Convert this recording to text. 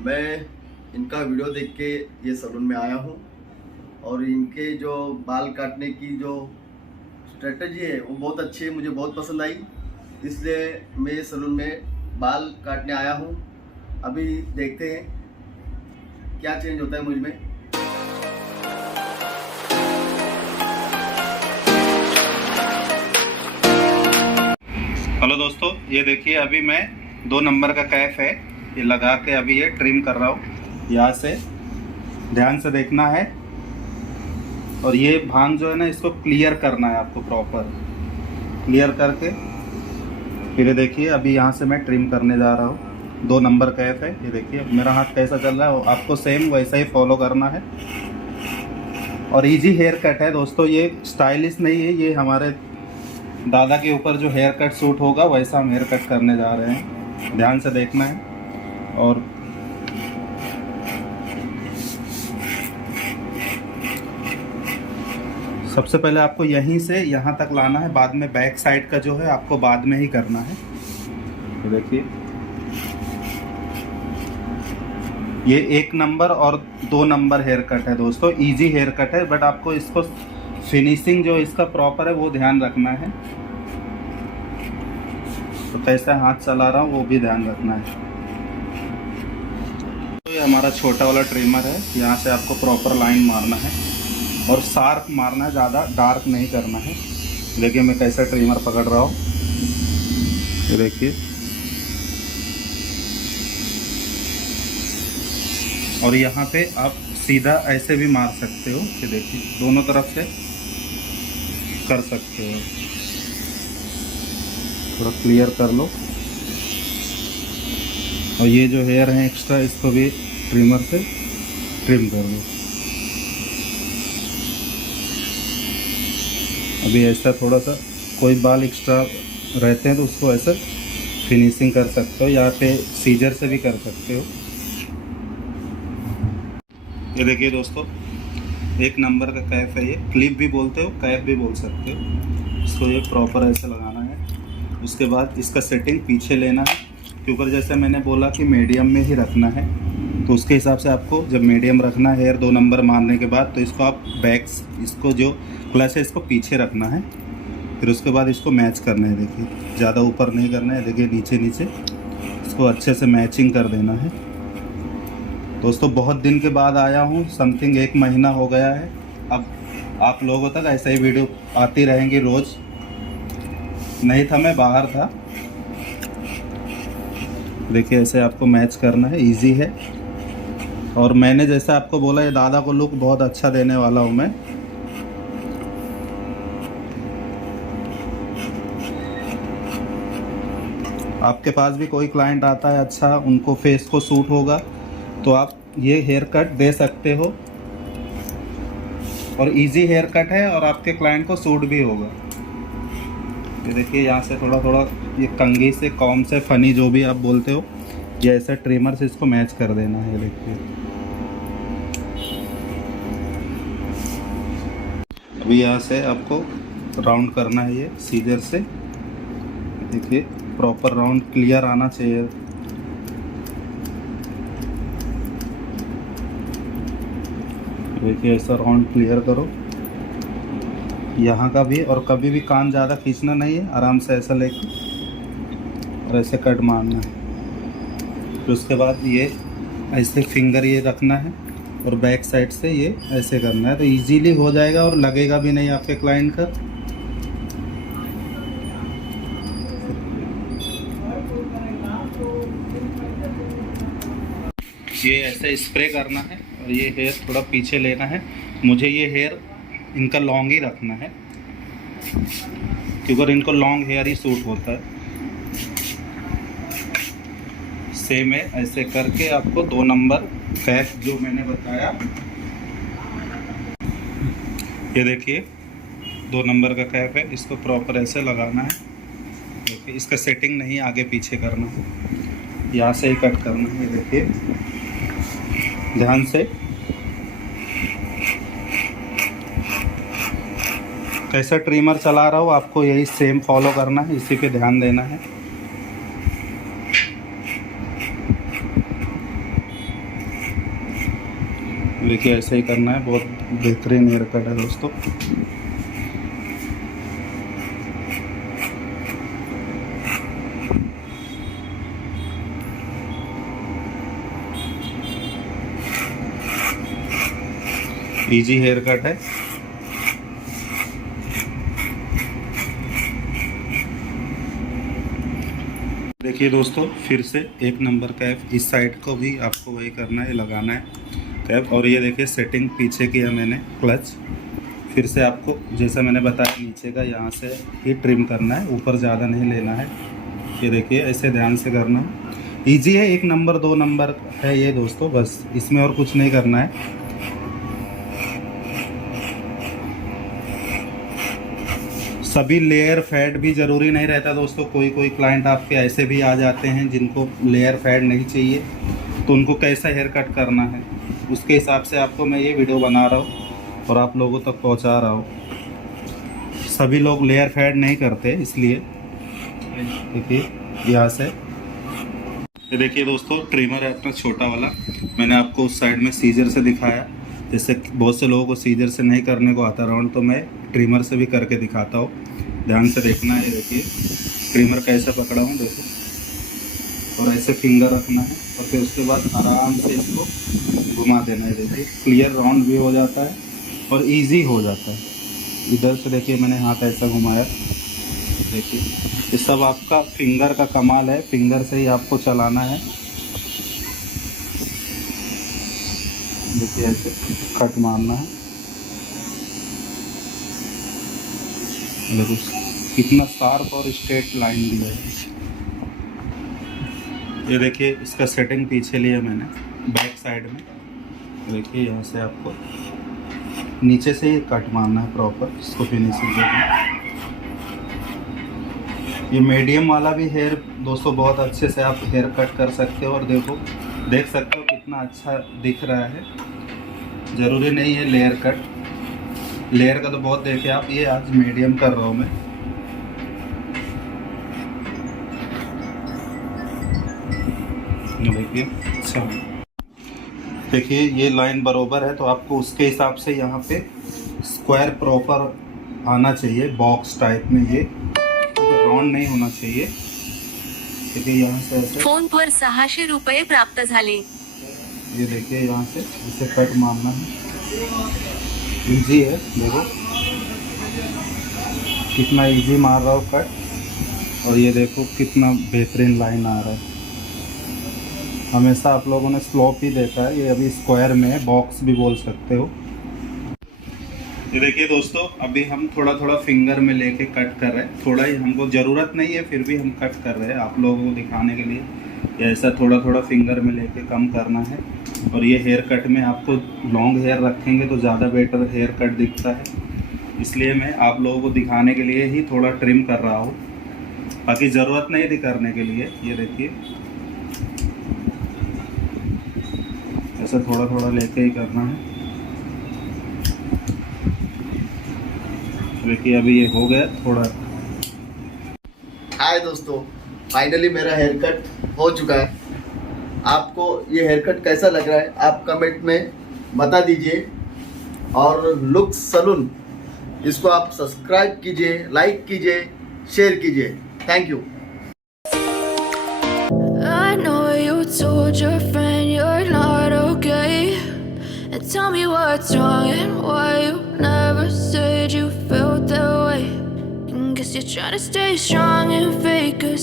मैं इनका वीडियो देख के ये सैलून में आया हूँ और इनके जो बाल काटने की जो स्ट्रेटजी है वो बहुत अच्छी है, मुझे बहुत पसंद आई। इसलिए मैं ये सैलून में बाल काटने आया हूँ। अभी देखते हैं क्या चेंज होता है मुझ में। हेलो दोस्तों, ये देखिए अभी मैं 2 नंबर का कैप है ये लगा के अभी ये ट्रिम कर रहा हूँ। यहाँ से ध्यान से देखना है और ये भांग जो है ना इसको क्लियर करना है आपको, प्रॉपर क्लियर करके फिर ये देखिए अभी यहाँ से मैं ट्रिम करने जा रहा हूँ। 2 नंबर कैप है, ये देखिए मेरा हाथ कैसा चल रहा है, आपको सेम वैसा ही फॉलो करना है। और इजी हेयर कट है दोस्तों, ये स्टाइलिश नहीं है, ये हमारे दादा के ऊपर जो हेयर कट सूट होगा वैसा हम हेयर कट करने जा रहे हैं। ध्यान से देखना है। और सबसे पहले आपको यहीं से यहाँ तक लाना है, बाद में बैक साइड का जो है आपको बाद में ही करना है। तो देखिए ये 1 नंबर और 2 नंबर हेयर कट है दोस्तों, इजी हेयर कट है, बट आपको इसको फिनिशिंग जो इसका प्रॉपर है वो ध्यान रखना है। तो कैसा हाथ चला रहा हूँ वो भी ध्यान रखना है। तो ये हमारा छोटा वाला ट्रिमर है, यहाँ से आपको प्रॉपर लाइन मारना है और शार्प मारना है, ज़्यादा डार्क नहीं करना है। देखिए मैं कैसा ट्रिमर पकड़ रहा हूँ, ये देखिए। और यहाँ पे आप सीधा ऐसे भी मार सकते हो, ये देखिए दोनों तरफ से कर सकते हो। थोड़ा क्लियर कर लो। और ये जो हेयर है एक्स्ट्रा इसको भी ट्रिमर से ट्रिम कर दो। अभी ऐसा थोड़ा सा कोई बाल एक्स्ट्रा रहते हैं तो उसको ऐसा फिनिशिंग कर सकते हो, यहाँ पे सीजर से भी कर सकते हो। ये देखिए दोस्तों 1 नंबर का कैप है, ये क्लिप भी बोलते हो, कैप भी बोल सकते हो। इसको ये प्रॉपर ऐसे लगाना है। उसके बाद इसका सेटिंग पीछे लेना है, क्योंकि जैसे मैंने बोला कि मीडियम में ही रखना है, तो उसके हिसाब से आपको जब मीडियम रखना है हेयर 2 नंबर मारने के बाद, तो इसको आप बैक्स इसको जो क्लच है इसको पीछे रखना है। फिर उसके बाद इसको मैच करना है, देखिए ज़्यादा ऊपर नहीं करना है, देखिए नीचे नीचे इसको अच्छे से मैचिंग कर देना है। दोस्तों बहुत दिन के बाद आया हूँ, समथिंग 1 महीना हो गया है। अब आप लोगों तक ऐसा ही वीडियो आती रहेंगी रोज़। नहीं था, मैं बाहर था। देखिए ऐसे आपको मैच करना है, इजी है। और मैंने जैसा आपको बोला ये दादा को लुक बहुत अच्छा देने वाला हूँ मैं। आपके पास भी कोई क्लाइंट आता है अच्छा, उनको फेस को सूट होगा तो आप ये हेयर कट दे सकते हो। और इजी हेयर कट है और आपके क्लाइंट को सूट भी होगा। ये देखिए यहाँ से थोड़ा थोड़ा ये कंघी से, कॉम से, फनी जो भी आप बोलते हो, ये ऐसा ट्रिमर से इसको मैच कर देना है। देखिए अभी यहाँ से आपको राउंड करना है ये सीजर से। देखिए प्रॉपर राउंड क्लियर आना चाहिए। देखिए ऐसा राउंड क्लियर करो यहाँ का भी। और कभी भी कान ज़्यादा खींचना नहीं है, आराम से ऐसा लेके और ऐसे कट मारना है। फिर उसके बाद ये ऐसे फिंगर ये रखना है और बैक साइड से ये ऐसे करना है, तो इजीली हो जाएगा और लगेगा भी नहीं आपके क्लाइंट का। ये ऐसे स्प्रे करना है और ये हेयर थोड़ा पीछे लेना है। मुझे ये हेयर इनका लॉन्ग ही रखना है, क्योंकि इनको लॉन्ग हेयर ही सूट होता है। सेम है, ऐसे करके आपको 2 नंबर कैप जो मैंने बताया, ये देखिए 2 नंबर का कैप है, इसको प्रॉपर ऐसे लगाना है। देखिए इसका सेटिंग नहीं आगे पीछे करना है, यहाँ से ही कट करना है। देखिए ध्यान से कैसा ट्रिमर चला रहा हूँ, आपको यही सेम फॉलो करना है, इसी पे ध्यान देना है। देखिए ऐसे ही करना है, बहुत बेहतरीन हेयर कट है दोस्तों। इजी हेयर कट है। देखिए दोस्तों, फिर से एक नंबर कैप, इस साइड को भी आपको वही करना है, लगाना है कैप। और ये देखिए सेटिंग पीछे किया मैंने क्लच। फिर से आपको जैसा मैंने बताया नीचे का यहाँ से ही ट्रिम करना है, ऊपर ज़्यादा नहीं लेना है। ये देखिए ऐसे ध्यान से करना है। ईजी है, 1 नंबर 2 नंबर है ये दोस्तों, बस इसमें और कुछ नहीं करना है। सभी लेयर फेड भी ज़रूरी नहीं रहता दोस्तों। कोई कोई क्लाइंट आपके ऐसे भी आ जाते हैं जिनको लेयर फेड नहीं चाहिए, तो उनको कैसा हेयर कट करना है उसके हिसाब से आपको मैं ये वीडियो बना रहा हूँ और आप लोगों तक पहुँचा रहा हूँ। सभी लोग लेयर फेड नहीं करते, इसलिए देखिए यहाँ से। ये देखिए दोस्तों, ट्रिमर है अपना छोटा वाला। मैंने आपको उस साइड में सीजर से दिखाया, जैसे बहुत से लोगों को सीजर से नहीं करने को आता राउंड, तो मैं ट्रिमर से भी करके दिखाता हूँ। ध्यान से देखना है। देखिए ट्रिमर कैसे पकड़ा हूँ, देखो, और ऐसे फिंगर रखना है और फिर उसके बाद आराम से इसको घुमा देना है। देखिए क्लियर राउंड भी हो जाता है और इजी हो जाता है। इधर से देखिए मैंने हाथ ऐसा घुमाया, देखिए ये सब आपका फिंगर का कमाल है, फिंगर से ही आपको चलाना है। देखिए ऐसे कट मारना है। देखो कितना शार्प और स्ट्रेट लाइन दिया है। ये देखिए इसका सेटिंग पीछे लिया मैंने बैक साइड में। देखिए यहाँ से आपको नीचे से ही कट मारना है प्रॉपर, इसको फिनिशिंग देना। ये मीडियम वाला भी हेयर दोस्तों बहुत अच्छे से आप हेयर कट कर सकते हो। और देखो, देख सकते हो कितना अच्छा दिख रहा है। ज़रूरी नहीं है लेयर कट, लेयर का तो बहुत देखे आप। ये आज मीडियम कर रहा हूँ मैं। देखिए अच्छा, देखिए ये लाइन बरोबर है, तो आपको उसके हिसाब से यहाँ पे स्क्वायर प्रॉपर आना चाहिए, बॉक्स टाइप में। ये राउंड नहीं होना चाहिए। देखिए यहाँ से ऐसे फोन पर 600 रुपये प्राप्त झाले। ये देखिए यहाँ से इसे कट मारना है। इजी है, देखो कितना इजी मार रहा हूँ कट। और ये देखो कितना बेहतरीन लाइन आ रहा है। हमेशा आप लोगों ने स्लोप ही देखा है, ये अभी स्क्वायर में है, बॉक्स भी बोल सकते हो। ये देखिए दोस्तों, अभी हम थोड़ा थोड़ा फिंगर में लेके कट कर रहे हैं। थोड़ा ही, हमको ज़रूरत नहीं है फिर भी हम कट कर रहे हैं आप लोगों को दिखाने के लिए। ऐसा थोड़ा थोड़ा फिंगर में लेके कम करना है। और ये हेयर कट में आपको लॉन्ग हेयर रखेंगे तो ज़्यादा बेटर हेयर कट दिखता है, इसलिए मैं आप लोगों को दिखाने के लिए ही थोड़ा ट्रिम कर रहा हूँ, बाकी ज़रूरत नहीं थी करने के लिए। ये देखिए ऐसा थोड़ा थोड़ा लेके ही करना है। देखिए अभी ये हो गया थोड़ा। हाय दोस्तों, फाइनली मेरा हेयर कट हो चुका है। आपको ये हेयर कट कैसा लग रहा है आप कमेंट में बता दीजिए। और लुक्स सलून, इसको आप सब्सक्राइब कीजिए, लाइक कीजिए, शेयर कीजिए। Thank you. I know you told your friend you're not okay, and tell me what's wrong and why you never said you felt that way. And guess you're trying to stay strong and fake a